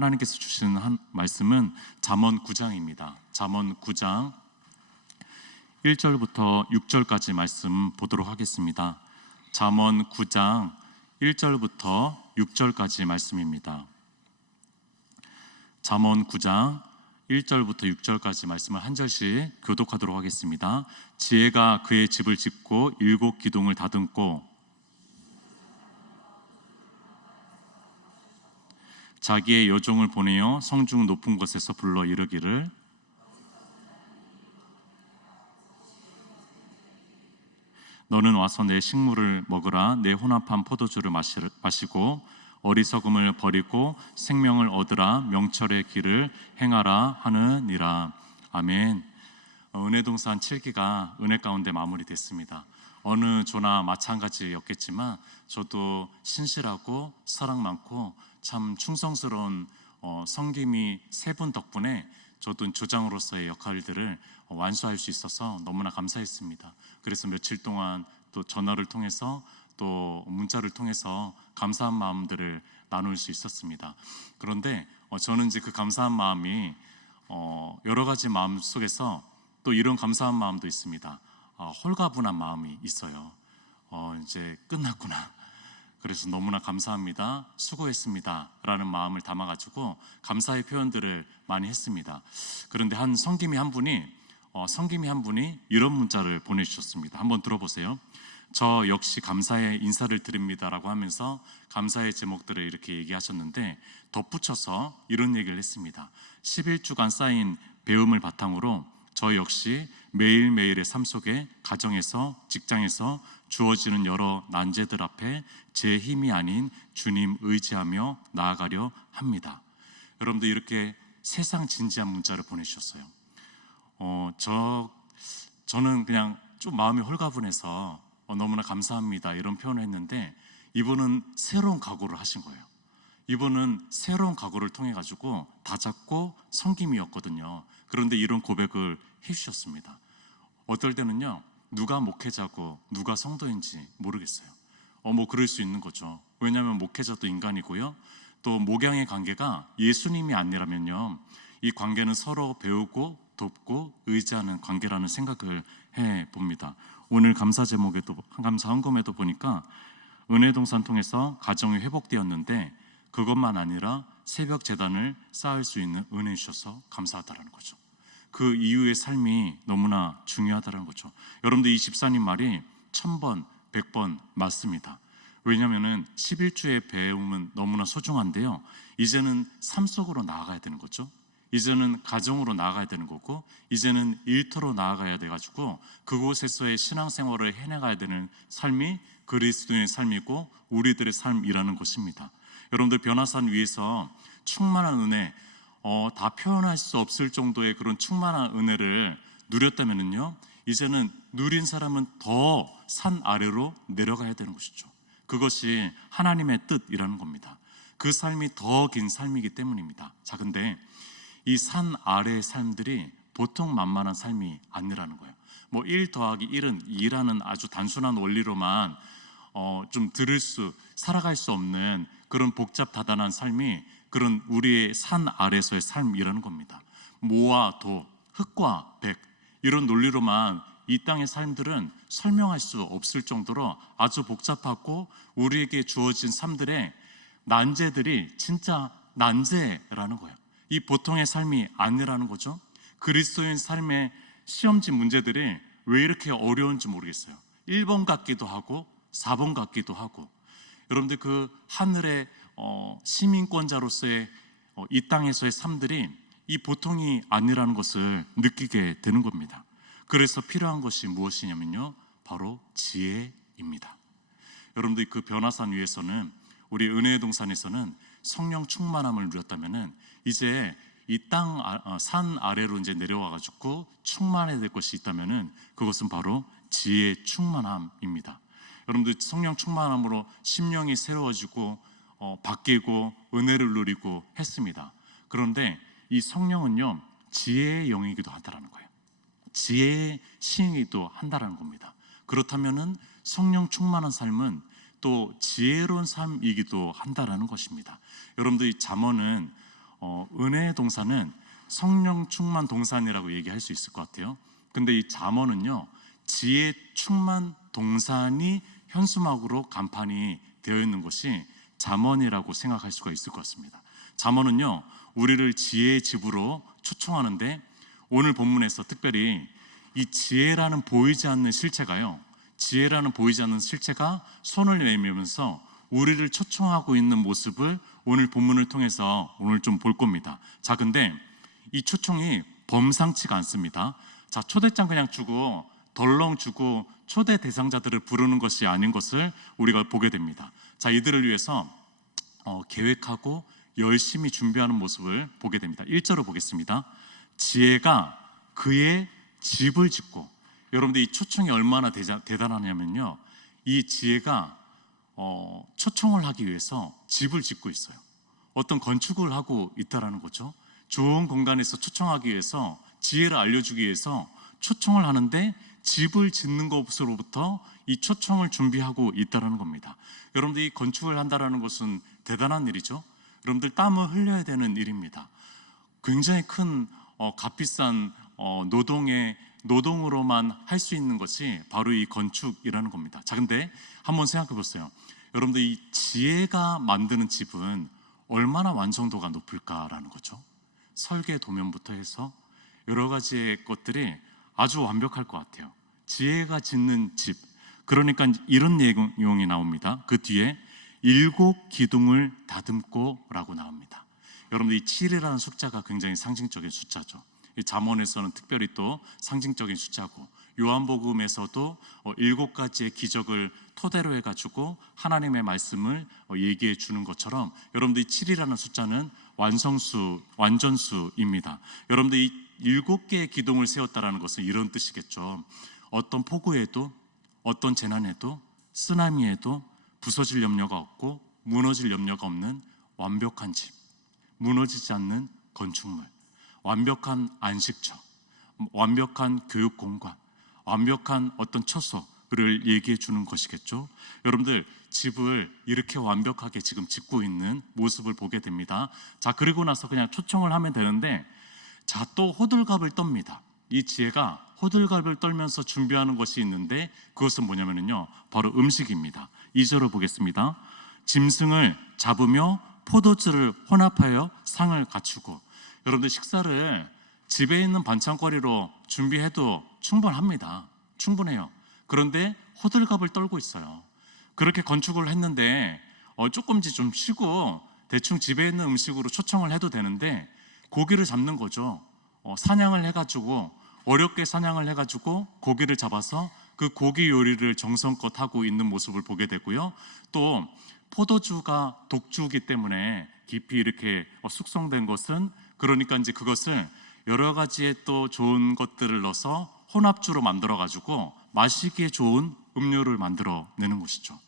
하나님께서 주시는 말씀은 잠언 9장입니다. 잠언 9장 1절부터 6절까지 말씀 보도록 하겠습니다. 잠언 9장 1절부터 6절까지 말씀입니다. 잠언 9장 1절부터 6절까지 말씀을 한 절씩 교독하도록 하겠습니다. 지혜가 그의 집을 짓고 7 기둥을 다듬고 자기의 여종을 보내어 성중 높은 곳에서 불러 이르기를 너는 와서 내 식물을 먹으라. 내 혼합한 포도주를 마시고 어리석음을 버리고 생명을 얻으라. 명철의 길을 행하라 하느니라. 아멘. 은혜동산 7기가 은혜 가운데 마무리됐습니다. 어느 조나 마찬가지였겠지만 저도 신실하고 사랑 많고 참 충성스러운 성김이 세 분 덕분에 저도 조장으로서의 역할들을 완수할 수 있어서 너무나 감사했습니다. 그래서 며칠 동안 또 전화를 통해서 또 문자를 통해서 감사한 마음들을 나눌 수 있었습니다. 그런데 저는 이제 그 감사한 마음이 여러 가지 마음 속에서 또 이런 감사한 마음도 있습니다. 홀가분한 마음이 있어요. 이제 끝났구나. 그래서 너무나 감사합니다, 수고했습니다 라는 마음을 담아가지고 감사의 표현들을 많이 했습니다. 그런데 한 성김이 한 분이 이런 문자를 보내주셨습니다. 한번 들어보세요. 저 역시 감사의 인사를 드립니다라고 하면서 감사의 제목들을 이렇게 얘기하셨는데 덧붙여서 이런 얘기를 했습니다. 11주간 쌓인 배움을 바탕으로 저 역시 매일매일의 삶 속에 가정에서 직장에서 주어지는 여러 난제들 앞에 제 힘이 아닌 주님 의지하며 나아가려 합니다. 여러분들 이렇게 세상 진지한 문자를 보내주셨어요. 저는 그냥 좀 마음이 홀가분해서 너무나 감사합니다 이런 표현을 했는데 이분은 새로운 각오를 하신 거예요. 이분은 새로운 각오를 통해 가지고 다잡고 성김이었거든요. 그런데 이런 고백을 해주셨습니다. 어떨 때는요, 누가 목회자고 누가 성도인지 모르겠어요. 뭐 그럴 수 있는 거죠. 왜냐하면 목회자도 인간이고요, 또 목양의 관계가 예수님이 아니라면요, 이 관계는 서로 배우고 돕고 의지하는 관계라는 생각을 해봅니다. 오늘 감사 제목에도, 감사 헌금에도 보니까 은혜동산 통해서 가정이 회복되었는데 그것만 아니라 새벽 재단을 쌓을 수 있는 은혜 주셔서 감사하다라는 거죠. 그 이후의 삶이 너무나 중요하다는 거죠. 여러분들 이 집사님 말이 1000번, 100번 맞습니다. 왜냐하면 11주의 배움은 너무나 소중한데요, 이제는 삶 속으로 나아가야 되는 거죠. 이제는 가정으로 나아가야 되는 거고 이제는 일터로 나아가야 돼가지고 그곳에서의 신앙생활을 해나가야 되는 삶이 그리스도의 삶이고 우리들의 삶이라는 것입니다. 여러분들 변화산 위에서 충만한 은혜, 다 표현할 수 없을 정도의 그런 충만한 은혜를 누렸다면요, 이제는 누린 사람은 더 산 아래로 내려가야 되는 것이죠. 그것이 하나님의 뜻이라는 겁니다. 그 삶이 더 긴 삶이기 때문입니다. 자, 근데 이 산 아래의 삶들이 보통 만만한 삶이 아니라는 거예요. 1 더하기 1은 2라는 아주 단순한 원리로만 좀 살아갈 수 없는 그런 복잡다단한 삶이 그런 우리의 산 아래에서의 삶이라는 겁니다. 모와 도, 흙과 백, 이런 논리로만 이 땅의 삶들은 설명할 수 없을 정도로 아주 복잡하고 우리에게 주어진 삶들의 난제들이 진짜 난제라는 거예요. 이 보통의 삶이 아니라는 거죠. 그리스도인 삶의 시험지 문제들이 왜 이렇게 어려운지 모르겠어요. 1번 같기도 하고 4번 같기도 하고, 여러분들 그 하늘의 시민권자로서의 이 땅에서의 삶들이 이 보통이 아니라는 것을 느끼게 되는 겁니다. 그래서 필요한 것이 무엇이냐면요, 바로 지혜입니다. 여러분들 그 변화산 위에서는, 우리 은혜의 동산에서는 성령 충만함을 누렸다면은 이제 이 땅 산 아래로 이제 내려와 가지고 충만해야 될 것이 있다면은 그것은 바로 지혜의 충만함입니다. 여러분들 성령 충만함으로 심령이 새로워지고 바뀌고 은혜를 누리고 했습니다. 그런데 이 성령은요, 지혜의 영이기도 하다라는 거예요. 지혜의 신이기도 한다라는 겁니다. 그렇다면은 성령 충만한 삶은 또 지혜로운 삶이기도 한다라는 것입니다. 여러분들 이 잠언은 은혜의 동사는 성령 충만 동산이라고 얘기할 수 있을 것 같아요. 근데 이 잠언은요, 지혜 충만 동산이 현수막으로 간판이 되어 있는 것이 잠언이라고 생각할 수가 있을 것 같습니다. 잠언은요, 우리를 지혜의 집으로 초청하는데, 오늘 본문에서 특별히 이 지혜라는 보이지 않는 실체가요, 지혜라는 보이지 않는 실체가 손을 내밀면서 우리를 초청하고 있는 모습을 오늘 본문을 통해서 오늘 좀 볼 겁니다. 자, 근데 이 초청이 범상치가 않습니다. 자, 초대장 그냥 주고 덜렁 주고 초대 대상자들을 부르는 것이 아닌 것을 우리가 보게 됩니다. 자, 이들을 위해서 계획하고 열심히 준비하는 모습을 보게 됩니다. 1절을 보겠습니다. 지혜가 그의 집을 짓고, 여러분들 이 초청이 얼마나 대단하냐면요, 이 지혜가 초청을 하기 위해서 집을 짓고 있어요. 어떤 건축을 하고 있다라는 거죠. 좋은 공간에서 초청하기 위해서, 지혜를 알려주기 위해서 초청을 하는데 집을 짓는 것으로부터 이 초청을 준비하고 있다는 겁니다. 여러분들 이 건축을 한다는 것은 대단한 일이죠. 여러분들 땀을 흘려야 되는 일입니다. 굉장히 큰 값비싼 노동으로만 할 수 있는 것이 바로 이 건축이라는 겁니다. 자, 근데 한번 생각해 보세요. 여러분들 이 지혜가 만드는 집은 얼마나 완성도가 높을까라는 거죠. 설계 도면부터 해서 여러 가지의 것들이 아주 완벽할 것 같아요. 지혜가 짓는 집, 그러니까 이런 내용이 나옵니다. 그 뒤에 7 기둥을 다듬고 라고 나옵니다. 여러분들 이 7이라는 숫자가 굉장히 상징적인 숫자죠. 이 잠언에서는 특별히 또 상징적인 숫자고, 요한복음에서도 7가지의 기적을 토대로 해가지고 하나님의 말씀을 얘기해 주는 것처럼, 여러분들 이 7이라는 숫자는 완전수입니다. 여러분들 이 7개의 기둥을 세웠다라는 것은 이런 뜻이겠죠. 어떤 폭우에도, 어떤 재난에도, 쓰나미에도 부서질 염려가 없고 무너질 염려가 없는 완벽한 집, 무너지지 않는 건축물, 완벽한 안식처, 완벽한 교육 공간, 완벽한 어떤 처소를 얘기해 주는 것이겠죠. 여러분들 집을 이렇게 완벽하게 지금 짓고 있는 모습을 보게 됩니다. 자, 그리고 나서 그냥 초청을 하면 되는데, 자, 또 호들갑을 떱니다. 이 지혜가 호들갑을 떨면서 준비하는 것이 있는데, 그것은 뭐냐면요, 바로 음식입니다. 2절을 보겠습니다. 짐승을 잡으며 포도주를 혼합하여 상을 갖추고. 여러분들 식사를 집에 있는 반찬거리로 준비해도 충분합니다. 충분해요. 그런데 호들갑을 떨고 있어요. 그렇게 건축을 했는데 조금씩 좀 쉬고 대충 집에 있는 음식으로 초청을 해도 되는데, 고기를 잡는 거죠. 사냥을 해가지고, 어렵게 사냥을 해가지고 고기를 잡아서 그 고기 요리를 정성껏 하고 있는 모습을 보게 되고요. 또 포도주가 독주이기 때문에 깊이 이렇게 숙성된 것은, 그러니까 이제 그것을 여러 가지의 또 좋은 것들을 넣어서 혼합주로 만들어 가지고 마시기에 좋은 음료를 만들어내는 것이죠.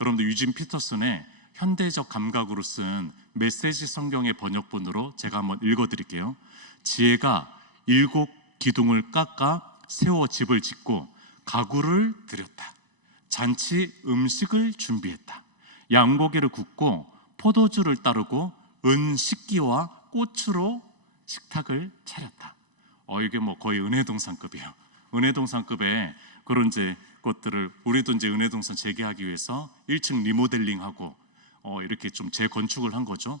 여러분들 유진 피터슨의 현대적 감각으로 쓴 메시지 성경의 번역본으로 제가 한번 읽어드릴게요. 지혜가 7 기둥을 깎아 세워 집을 짓고 가구를 들였다. 잔치 음식을 준비했다. 양고기를 굽고 포도주를 따르고 은 식기와 꽃으로 식탁을 차렸다. 이게 뭐 거의 은혜동산급이에요. 은혜동산급의 그런 이제 것들을 우리도 이제 은혜동산 재개하기 위해서 1층 리모델링하고 이렇게 좀 재건축을 한 거죠.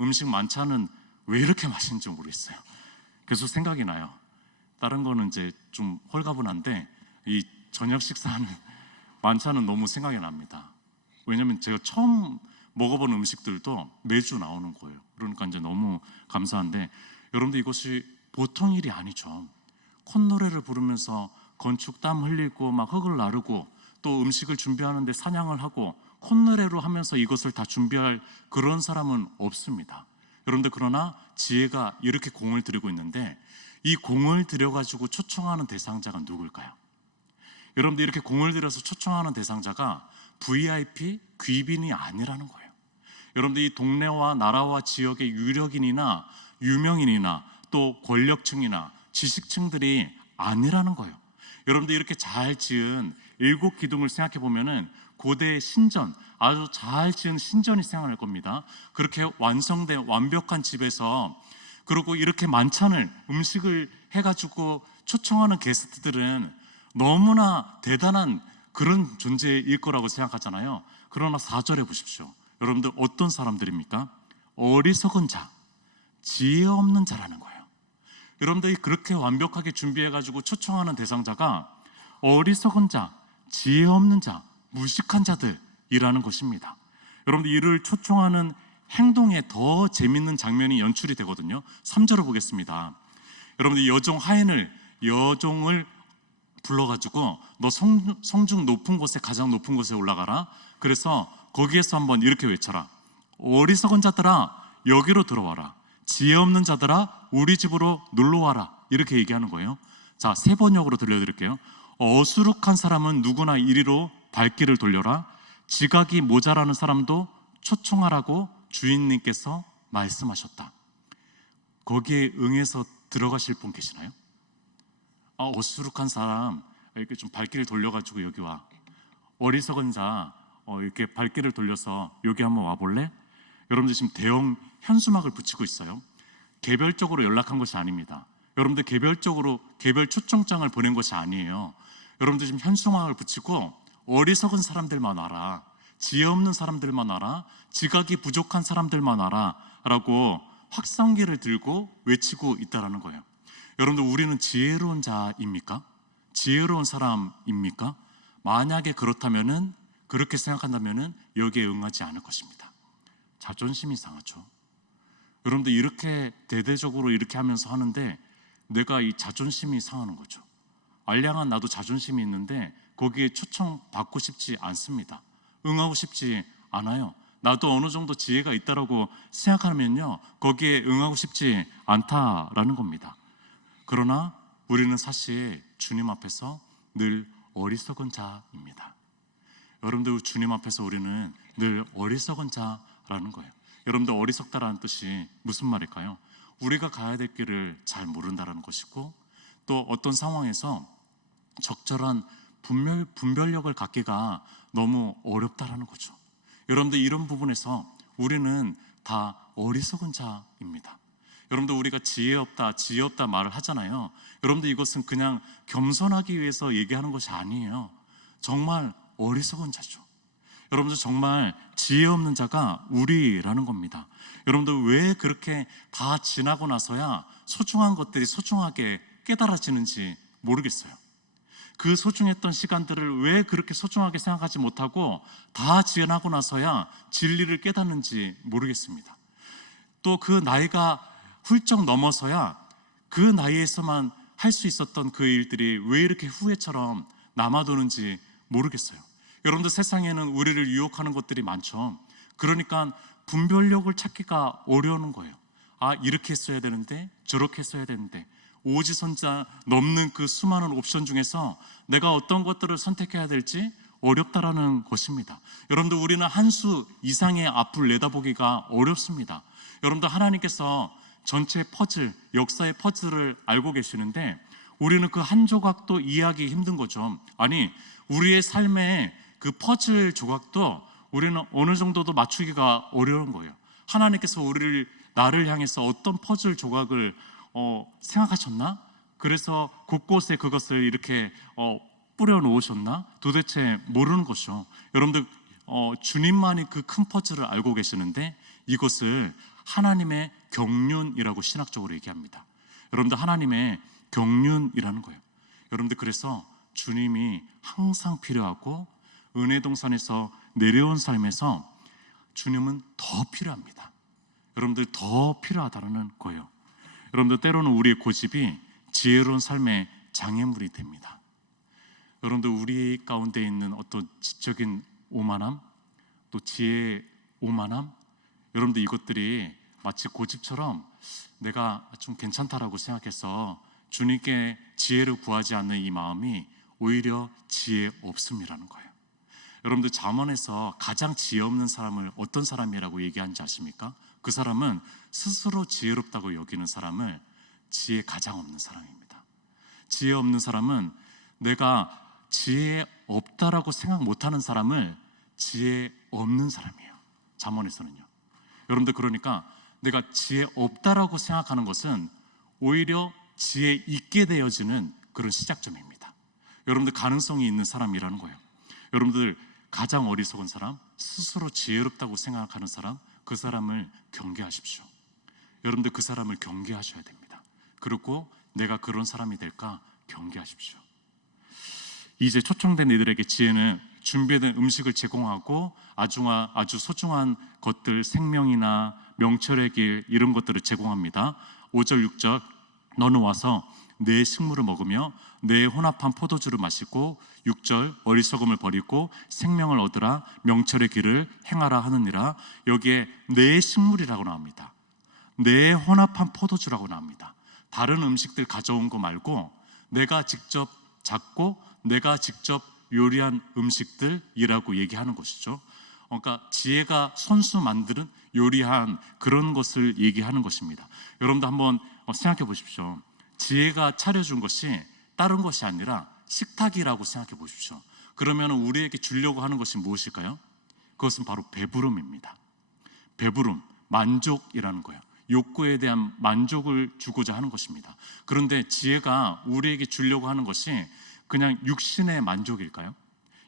음식 만찬은 왜 이렇게 맛있는지 모르겠어요. 계속 생각이 나요. 다른 거는 이제 좀 홀가분한데 이 저녁 식사하는 만찬은 너무 생각이 납니다. 왜냐하면 제가 처음 먹어본 음식들도 매주 나오는 거예요. 그러니까 이제 너무 감사한데, 여러분들 이것이 보통 일이 아니죠. 콧노래를 부르면서 건축 땀 흘리고 막 흙을 나르고 또 음식을 준비하는데 사냥을 하고 콧노래로 하면서 이것을 다 준비할 그런 사람은 없습니다. 여러분들, 그러나 지혜가 이렇게 공을 들이고 있는데, 이 공을 들여가지고 초청하는 대상자가 누굴까요? 여러분들 이렇게 공을 들여서 초청하는 대상자가 VIP, 귀빈이 아니라는 거예요. 여러분들 이 동네와 나라와 지역의 유력인이나 유명인이나 또 권력층이나 지식층들이 아니라는 거예요. 여러분들 이렇게 잘 지은 7 기둥을 생각해 보면은 고대 신전, 아주 잘 지은 신전이 생각날 겁니다. 그렇게 완성된 완벽한 집에서, 그리고 이렇게 만찬을 음식을 해가지고 초청하는 게스트들은 너무나 대단한 그런 존재일 거라고 생각하잖아요. 그러나 4절에 보십시오. 여러분들 어떤 사람들입니까? 어리석은 자, 지혜 없는 자라는 거예요. 여러분들이 그렇게 완벽하게 준비해가지고 초청하는 대상자가 어리석은 자, 지혜 없는 자, 무식한 자들이라는 것입니다. 여러분들 이를 초청하는 행동에 더 재밌는 장면이 연출이 되거든요. 3절을 보겠습니다. 여러분들 여종을 불러가지고 너 성중 높은 곳에, 가장 높은 곳에 올라가라. 그래서 거기에서 한번 이렇게 외쳐라. 어리석은 자들아 여기로 들어와라. 지혜 없는 자들아 우리 집으로 놀러와라. 이렇게 얘기하는 거예요. 자, 세 번역으로 들려드릴게요. 어수룩한 사람은 누구나 이리로 발길을 돌려라. 지각이 모자라는 사람도 초청하라고 주인님께서 말씀하셨다. 거기에 응해서 들어가실 분 계시나요? 어수룩한 사람 이렇게 좀 발길을 돌려가지고 여기 와. 어리석은 자 이렇게 발길을 돌려서 여기 한번 와볼래? 여러분들 지금 대형 현수막을 붙이고 있어요. 개별적으로 연락한 것이 아닙니다. 여러분들 개별적으로 개별 초청장을 보낸 것이 아니에요. 여러분들 지금 현수막을 붙이고 어리석은 사람들만 와라, 지혜 없는 사람들만 와라, 지각이 부족한 사람들만 와라 라고 확성기를 들고 외치고 있다는 거예요. 여러분들 우리는 지혜로운 자입니까? 지혜로운 사람입니까? 만약에 그렇다면은, 그렇게 생각한다면은 여기에 응하지 않을 것입니다. 자존심이 상하죠. 여러분들 이렇게 대대적으로 이렇게 하면서 하는데 내가 이 자존심이 상하는 거죠. 알량한 나도 자존심이 있는데 거기에 초청받고 싶지 않습니다. 응하고 싶지 않아요. 나도 어느 정도 지혜가 있다라고 생각하면요 거기에 응하고 싶지 않다라는 겁니다. 그러나 우리는 사실 주님 앞에서 늘 어리석은 자입니다. 여러분들 주님 앞에서 우리는 늘 어리석은 자라는 거예요. 여러분들 어리석다라는 뜻이 무슨 말일까요? 우리가 가야 될 길을 잘 모른다라는 것이고, 또 어떤 상황에서 적절한 분별력을 갖기가 너무 어렵다라는 거죠. 여러분들 이런 부분에서 우리는 다 어리석은 자입니다. 여러분들 우리가 지혜 없다 말을 하잖아요. 여러분들 이것은 그냥 겸손하기 위해서 얘기하는 것이 아니에요. 정말 어리석은 자죠. 여러분들 정말 지혜 없는 자가 우리라는 겁니다. 여러분들 왜 그렇게 다 지나고 나서야 소중한 것들이 소중하게 깨달아지는지 모르겠어요. 그 소중했던 시간들을 왜 그렇게 소중하게 생각하지 못하고 다 지나고 나서야 진리를 깨닫는지 모르겠습니다. 또 그 나이가 훌쩍 넘어서야 그 나이에서만 할 수 있었던 그 일들이 왜 이렇게 후회처럼 남아도는지 모르겠어요. 여러분들 세상에는 우리를 유혹하는 것들이 많죠. 그러니까 분별력을 찾기가 어려운 거예요. 이렇게 했어야 되는데 저렇게 했어야 되는데 오지선자 넘는 그 수많은 옵션 중에서 내가 어떤 것들을 선택해야 될지 어렵다라는 것입니다. 여러분들 우리는 한 수 이상의 앞을 내다보기가 어렵습니다. 여러분들 하나님께서 전체 퍼즐, 역사의 퍼즐을 알고 계시는데 우리는 그 한 조각도 이해하기 힘든 거죠. 아니 우리의 삶의 그 퍼즐 조각도 우리는 어느 정도도 맞추기가 어려운 거예요. 하나님께서 나를 향해서 어떤 퍼즐 조각을 생각하셨나? 그래서 곳곳에 그것을 이렇게 뿌려 놓으셨나? 도대체 모르는 것이죠. 여러분들 주님만이 그 큰 퍼즐을 알고 계시는데 이것을 하나님의 경륜이라고 신학적으로 얘기합니다. 여러분들 하나님의 경륜이라는 거예요. 여러분들 그래서 주님이 항상 필요하고 은혜동산에서 내려온 삶에서 주님은 더 필요합니다. 여러분들 더 필요하다는 거예요. 여러분들 때로는 우리의 고집이 지혜로운 삶의 장애물이 됩니다. 여러분들 우리 가운데 있는 어떤 지적인 오만함, 또 지혜의 오만함, 여러분들 이것들이 마치 고집처럼 내가 좀 괜찮다라고 생각해서 주님께 지혜를 구하지 않는 이 마음이 오히려 지혜 없음이라는 거예요. 여러분들 잠언에서 가장 지혜 없는 사람을 어떤 사람이라고 얘기하는지 아십니까? 그 사람은 스스로 지혜롭다고 여기는 사람을 지혜 가장 없는 사람입니다. 지혜 없는 사람은 내가 지혜 없다라고 생각 못하는 사람을 지혜 없는 사람이에요. 잠언에서는요. 여러분들, 그러니까 내가 지혜 없다라고 생각하는 것은 오히려 지혜 있게 되어지는 그런 시작점입니다. 여러분들, 가능성이 있는 사람이라는 거예요. 여러분들, 가장 어리석은 사람, 스스로 지혜롭다고 생각하는 사람, 그 사람을 경계하십시오. 여러분들, 그 사람을 경계하셔야 됩니다. 그리고 내가 그런 사람이 될까 경계하십시오. 이제 초청된 이들에게 지혜는 준비된 음식을 제공하고 아주 소중한 것들, 생명이나 명철의 길, 이런 것들을 제공합니다. 5절 6절, 너는 와서 내 식물을 먹으며 내 혼합한 포도주를 마시고, 6절, 어리석음을 버리고 생명을 얻으라, 명철의 길을 행하라 하느니라. 여기에 내 식물이라고 나옵니다. 내 혼합한 포도주라고 나옵니다. 다른 음식들 가져온 거 말고 내가 직접 잡고 내가 직접 요리한 음식들이라고 얘기하는 것이죠. 그러니까 지혜가 손수 만드는, 요리한 그런 것을 얘기하는 것입니다. 여러분도 한번 생각해 보십시오. 지혜가 차려준 것이 다른 것이 아니라 식탁이라고 생각해 보십시오. 그러면 우리에게 주려고 하는 것이 무엇일까요? 그것은 바로 배부름입니다. 배부름, 만족이라는 거예요. 욕구에 대한 만족을 주고자 하는 것입니다. 그런데 지혜가 우리에게 주려고 하는 것이 그냥 육신의 만족일까요?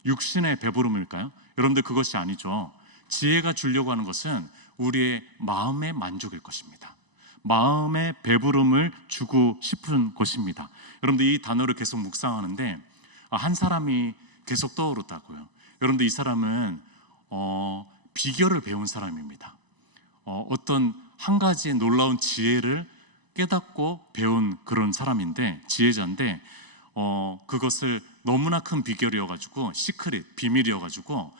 육신의 배부름일까요? 여러분들, 그것이 아니죠. 지혜가 주려고 하는 것은 우리의 마음의 만족일 것입니다. 마음의 배부름을 주고 싶은 것입니다. 여러분들, 이 단어를 계속 묵상하는데 한 사람이 계속 떠오르다고요. 여러분들, 이 사람은 비결을 배운 사람입니다. 어떤 한 가지의 놀라운 지혜를 깨닫고 배운 그런 사람인데, 지혜자인데, 그것을 너무나 큰 비결이어가지고, 시크릿, 비밀이어가지고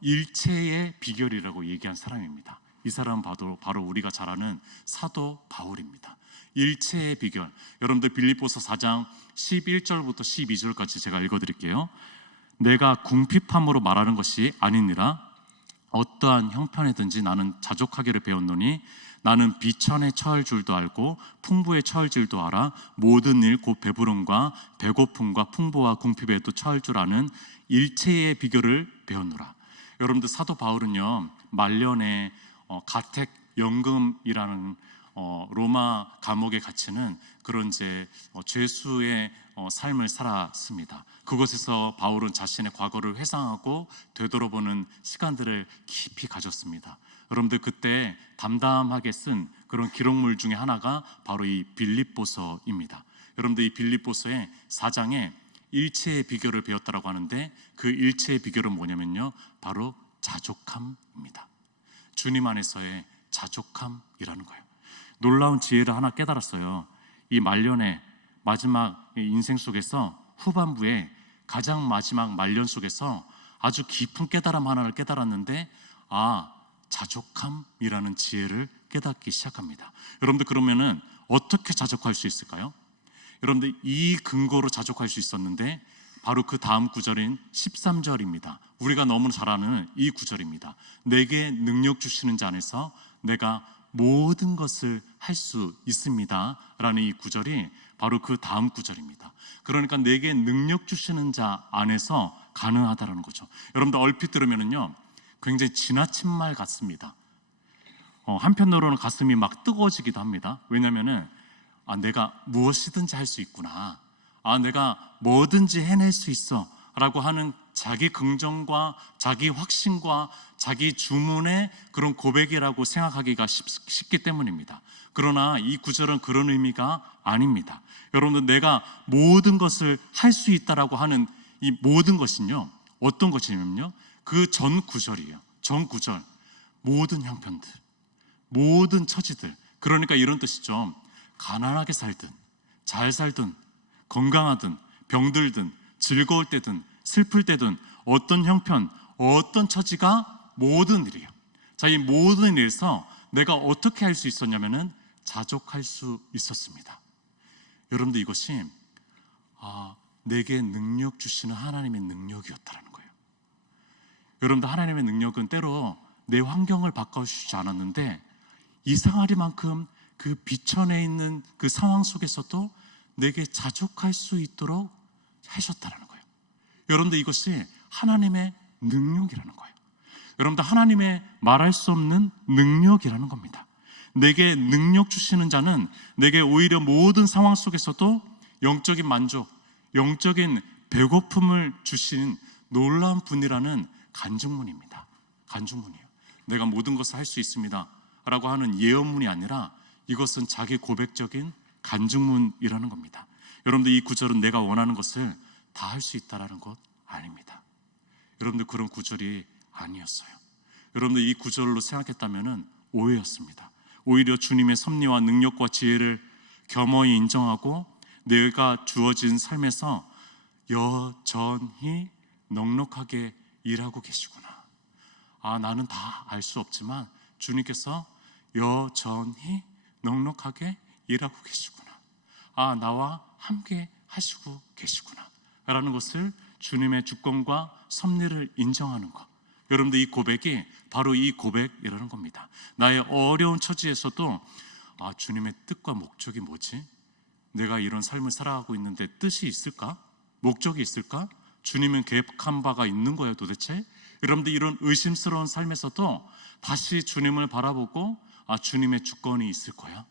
일체의 비결이라고 얘기한 사람입니다. 이 사람은 바로 우리가 잘 아는 사도 바울입니다. 일체의 비결. 여러분들, 빌립보서 4장 11절부터 12절까지 제가 읽어드릴게요. 내가 궁핍함으로 말하는 것이 아니니라. 어떠한 형편이든지 나는 자족하기를 배웠노니 나는 비천에 처할 줄도 알고 풍부에 처할 줄도 알아. 모든 일 곧 배부름과 배고픔과 풍부와 궁핍에도 처할 줄 아는 일체의 비결을 배웠노라. 여러분들, 사도 바울은요, 말년에 가택 연금이라는 로마 감옥에 갇히는 그런 이제 죄수의 삶을 살았습니다. 그곳에서 바울은 자신의 과거를 회상하고 되돌아보는 시간들을 깊이 가졌습니다. 여러분들, 그때 담담하게 쓴 그런 기록물 중에 하나가 바로 이 빌립보서입니다. 여러분들, 이 빌립보서의 4장에 일체의 비결을 배웠다라고 하는데, 그 일체의 비결은 뭐냐면요, 바로 자족함입니다. 주님 안에서의 자족함이라는 거예요. 놀라운 지혜를 하나 깨달았어요. 이 말년의 마지막 인생 속에서, 후반부에 가장 마지막 말년 속에서 아주 깊은 깨달음 하나를 깨달았는데, 자족함이라는 지혜를 깨닫기 시작합니다. 여러분들, 그러면은 어떻게 자족할 수 있을까요? 여러분들, 이 근거로 자족할 수 있었는데 바로 그 다음 구절인 13절입니다. 우리가 너무 잘 아는 이 구절입니다. 내게 능력 주시는 자 안에서 내가 모든 것을 할 수 있습니다 라는 이 구절이 바로 그 다음 구절입니다. 그러니까 내게 능력 주시는 자 안에서 가능하다라는 거죠. 여러분들, 얼핏 들으면은요, 굉장히 지나친 말 같습니다. 한편으로는 가슴이 막 뜨거워지기도 합니다. 왜냐하면은 내가 무엇이든지 할 수 있구나, 내가 뭐든지 해낼 수 있어 라고 하는 자기 긍정과 자기 확신과 자기 주문의 그런 고백이라고 생각하기가 쉽기 때문입니다. 그러나 이 구절은 그런 의미가 아닙니다. 여러분들, 내가 모든 것을 할 수 있다라고 하는 이 모든 것은요, 어떤 것이냐면요, 그 전 구절이에요. 전 구절, 모든 형편들, 모든 처지들. 그러니까 이런 뜻이죠. 가난하게 살든 잘 살든 건강하든 병들든 즐거울 때든 슬플 때든 어떤 형편, 어떤 처지가 모든 일이에요. 자, 이 모든 일에서 내가 어떻게 할 수 있었냐면은 자족할 수 있었습니다. 여러분들, 이것이 내게 능력 주시는 하나님의 능력이었다는 거예요. 여러분들, 하나님의 능력은 때로 내 환경을 바꿔주시지 않았는데 이상하리만큼 그 비천에 있는 그 상황 속에서도 내게 자족할 수 있도록 하셨다는 거예요. 여러분들, 이것이 하나님의 능력이라는 거예요. 여러분들, 하나님의 말할 수 없는 능력이라는 겁니다. 내게 능력 주시는 자는 내게 오히려 모든 상황 속에서도 영적인 만족, 영적인 배고픔을 주신 놀라운 분이라는 간증문입니다. 간증문이에요. 내가 모든 것을 할 수 있습니다 라고 하는 예언문이 아니라 이것은 자기 고백적인 간증문이라는 겁니다. 여러분들, 이 구절은 내가 원하는 것을 다 할 수 있다라는 것 아닙니다. 여러분들, 그런 구절이 아니었어요. 여러분들, 이 구절로 생각했다면 오해였습니다. 오히려 주님의 섭리와 능력과 지혜를 겸허히 인정하고 내가 주어진 삶에서 여전히 넉넉하게 일하고 계시구나. 나는 다 알 수 없지만 주님께서 여전히 넉넉하게 일하고 계시구나. 나와 함께 하시고 계시구나 라는 것을, 주님의 주권과 섭리를 인정하는 것, 여러분들, 이 고백이 바로 이 고백이라는 겁니다. 나의 어려운 처지에서도 주님의 뜻과 목적이 뭐지? 내가 이런 삶을 살아가고 있는데 뜻이 있을까? 목적이 있을까? 주님은 계획한 바가 있는 거예요 도대체? 여러분들, 이런 의심스러운 삶에서도 다시 주님을 바라보고 주님의 주권이 있을 거야,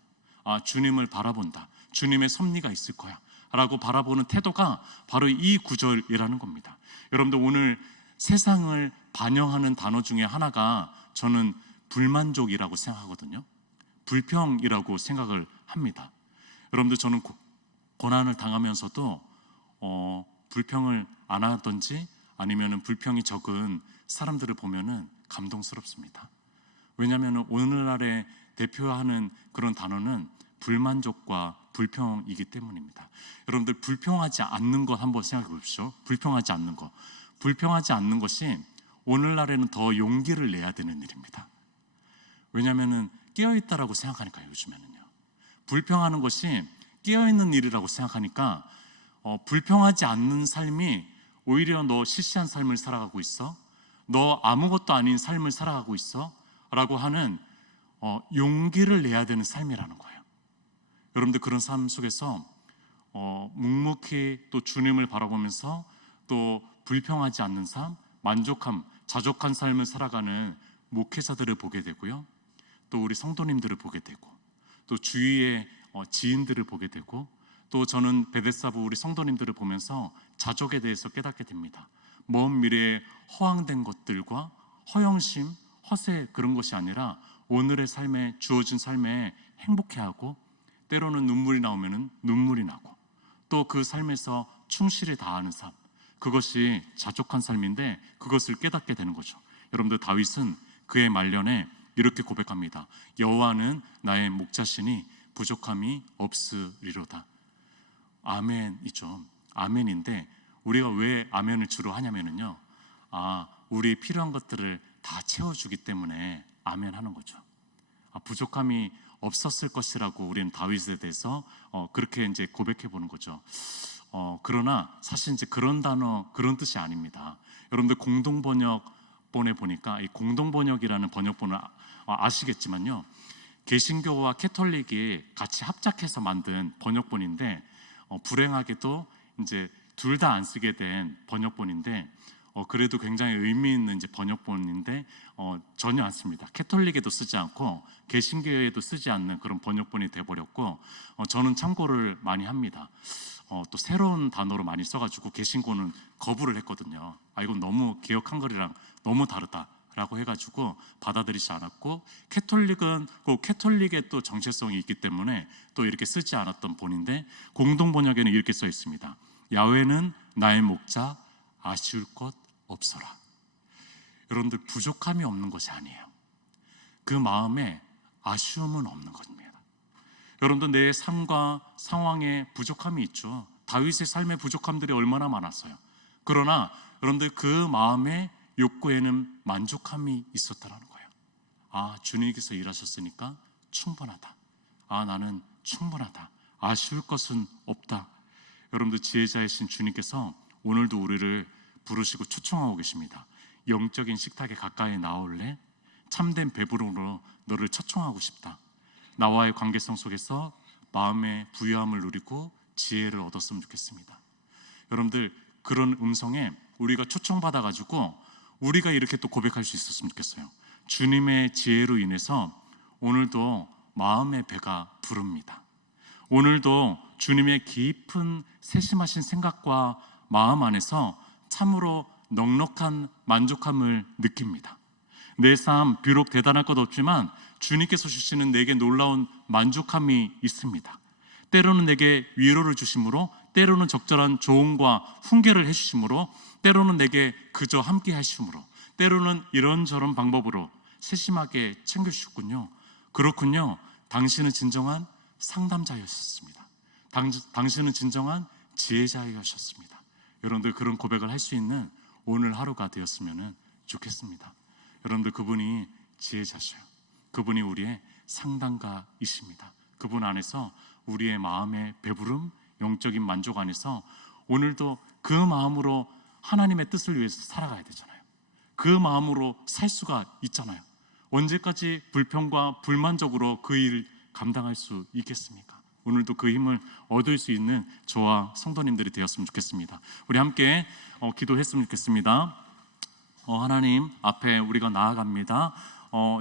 주님을 바라본다, 주님의 섭리가 있을 거야 라고 바라보는 태도가 바로 이 구절이라는 겁니다. 여러분들, 오늘 세상을 반영하는 단어 중에 하나가 저는 불만족이라고 생각하거든요. 불평이라고 생각을 합니다. 여러분들, 저는 고난을 당하면서도 불평을 안 하든지 아니면 불평이 적은 사람들을 보면은 감동스럽습니다. 왜냐하면 오늘날에 대표하는 그런 단어는 불만족과 불평이기 때문입니다. 여러분들, 불평하지 않는 것 한번 생각해 보십시오. 불평하지 않는 것. 불평하지 않는 것이 오늘날에는 더 용기를 내야 되는 일입니다. 왜냐하면 깨어있다라고 생각하니까, 요즘에는요. 불평하는 것이 깨어있는 일이라고 생각하니까 불평하지 않는 삶이 오히려 너 시시한 삶을 살아가고 있어? 너 아무것도 아닌 삶을 살아가고 있어? 라고 하는 용기를 내야 되는 삶이라는 거예요. 여러분들, 그런 삶 속에서 묵묵히 또 주님을 바라보면서 또 불평하지 않는 삶, 만족함, 자족한 삶을 살아가는 목회자들을 보게 되고요, 또 우리 성도님들을 보게 되고, 또 주위의 지인들을 보게 되고, 또 저는 베데스다부 우리 성도님들을 보면서 자족에 대해서 깨닫게 됩니다. 먼 미래에 허황된 것들과 허영심, 허세, 그런 것이 아니라 오늘의 삶에, 주어진 삶에 행복해하고, 때로는 눈물이 나오면 눈물이 나고, 또 그 삶에서 충실히 다하는 삶, 그것이 자족한 삶인데 그것을 깨닫게 되는 거죠. 여러분들, 다윗은 그의 말년에 이렇게 고백합니다. 여호와는 나의 목자시니 부족함이 없으리로다. 아멘이죠. 아멘인데 우리가 왜 아멘을 주로 하냐면요, 우리 필요한 것들을 다 채워주기 때문에 아멘 하는 거죠. 부족함이 없었을 것이라고 우리는 다윗에 대해서 그렇게 이제 고백해 보는 거죠. 그러나 사실 이제 그런 단어, 그런 뜻이 아닙니다. 여러분들, 공동번역본에 보니까 이 공동번역이라는 번역본을 아시겠지만요, 개신교와 캐톨릭이 같이 합작해서 만든 번역본인데 불행하게도 이제 둘 다 안 쓰게 된 번역본인데 그래도 굉장히 의미 있는 이제 번역본인데 전혀 안 씁니다. 캐톨릭에도 쓰지 않고 개신교에도 쓰지 않는 그런 번역본이 돼버렸고, 저는 참고를 많이 합니다. 또 새로운 단어로 많이 써가지고 개신교는 거부를 했거든요. 이건 너무 개혁 한글이랑 너무 다르다라고 해가지고 받아들이지 않았고, 캐톨릭은 그 캐톨릭의 또 정체성이 있기 때문에 또 이렇게 쓰지 않았던 본인데, 공동 번역에는 이렇게 써 있습니다. 야훼는 나의 목자, 아쉬울 것 없어라. 여러분들, 부족함이 없는 것이 아니에요. 그 마음에 아쉬움은 없는 것입니다. 여러분들, 내 삶과 상황에 부족함이 있죠. 다윗의 삶의 부족함들이 얼마나 많았어요. 그러나 여러분들, 그 마음의 욕구에는 만족함이 있었다는 거예요. 주님께서 일하셨으니까 충분하다. 나는 충분하다. 아쉬울 것은 없다. 여러분들, 지혜자이신 주님께서 오늘도 우리를 부르시고 초청하고 계십니다. 영적인 식탁에 가까이 나올래? 참된 배부름으로 너를 초청하고 싶다. 나와의 관계성 속에서 마음의 부유함을 누리고 지혜를 얻었으면 좋겠습니다. 여러분들, 그런 음성에 우리가 초청받아가지고 우리가 이렇게 또 고백할 수 있었으면 좋겠어요. 주님의 지혜로 인해서 오늘도 마음의 배가 부릅니다. 오늘도 주님의 깊은 세심하신 생각과 마음 안에서 참으로 넉넉한 만족함을 느낍니다. 내 삶 비록 대단할 것 없지만 주님께서 주시는 내게 놀라운 만족함이 있습니다. 때로는 내게 위로를 주심으로, 때로는 적절한 조언과 훈계를 해주심으로, 때로는 내게 그저 함께 하심으로, 때로는 이런저런 방법으로 세심하게 챙겨주셨군요. 그렇군요. 당신은 진정한 상담자였습니다. 당신은 진정한 지혜자였습니다. 여러분들 그런 고백을 할 수 있는 오늘 하루가 되었으면 좋겠습니다. 여러분들 그분이 지혜자셔요. 그분이 우리의 상담가이십니다. 그분 안에서 우리의 마음의 배부름, 영적인 만족 안에서 오늘도 그 마음으로 하나님의 뜻을 위해서 살아가야 되잖아요. 그 마음으로 살 수가 있잖아요. 언제까지 불평과 불만족으로 그 일을 감당할 수 있겠습니까? 오늘도 그 힘을 얻을 수 있는 저와 성도님들이 되었으면 좋겠습니다. 우리 함께 기도했으면 좋겠습니다. 하나님 앞에 우리가 나아갑니다.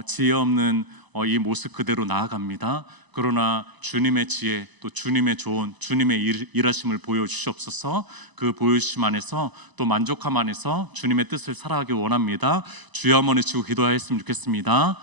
지혜 없는 이 모습 그대로 나아갑니다. 그러나 주님의 지혜, 또 주님의 조언, 주님의 일하심을 보여주시옵소서. 그 보여주심 안에서 또 만족함 안에서 주님의 뜻을 살아가기 원합니다. 주여 한번 외치고 기도하였으면 좋겠습니다.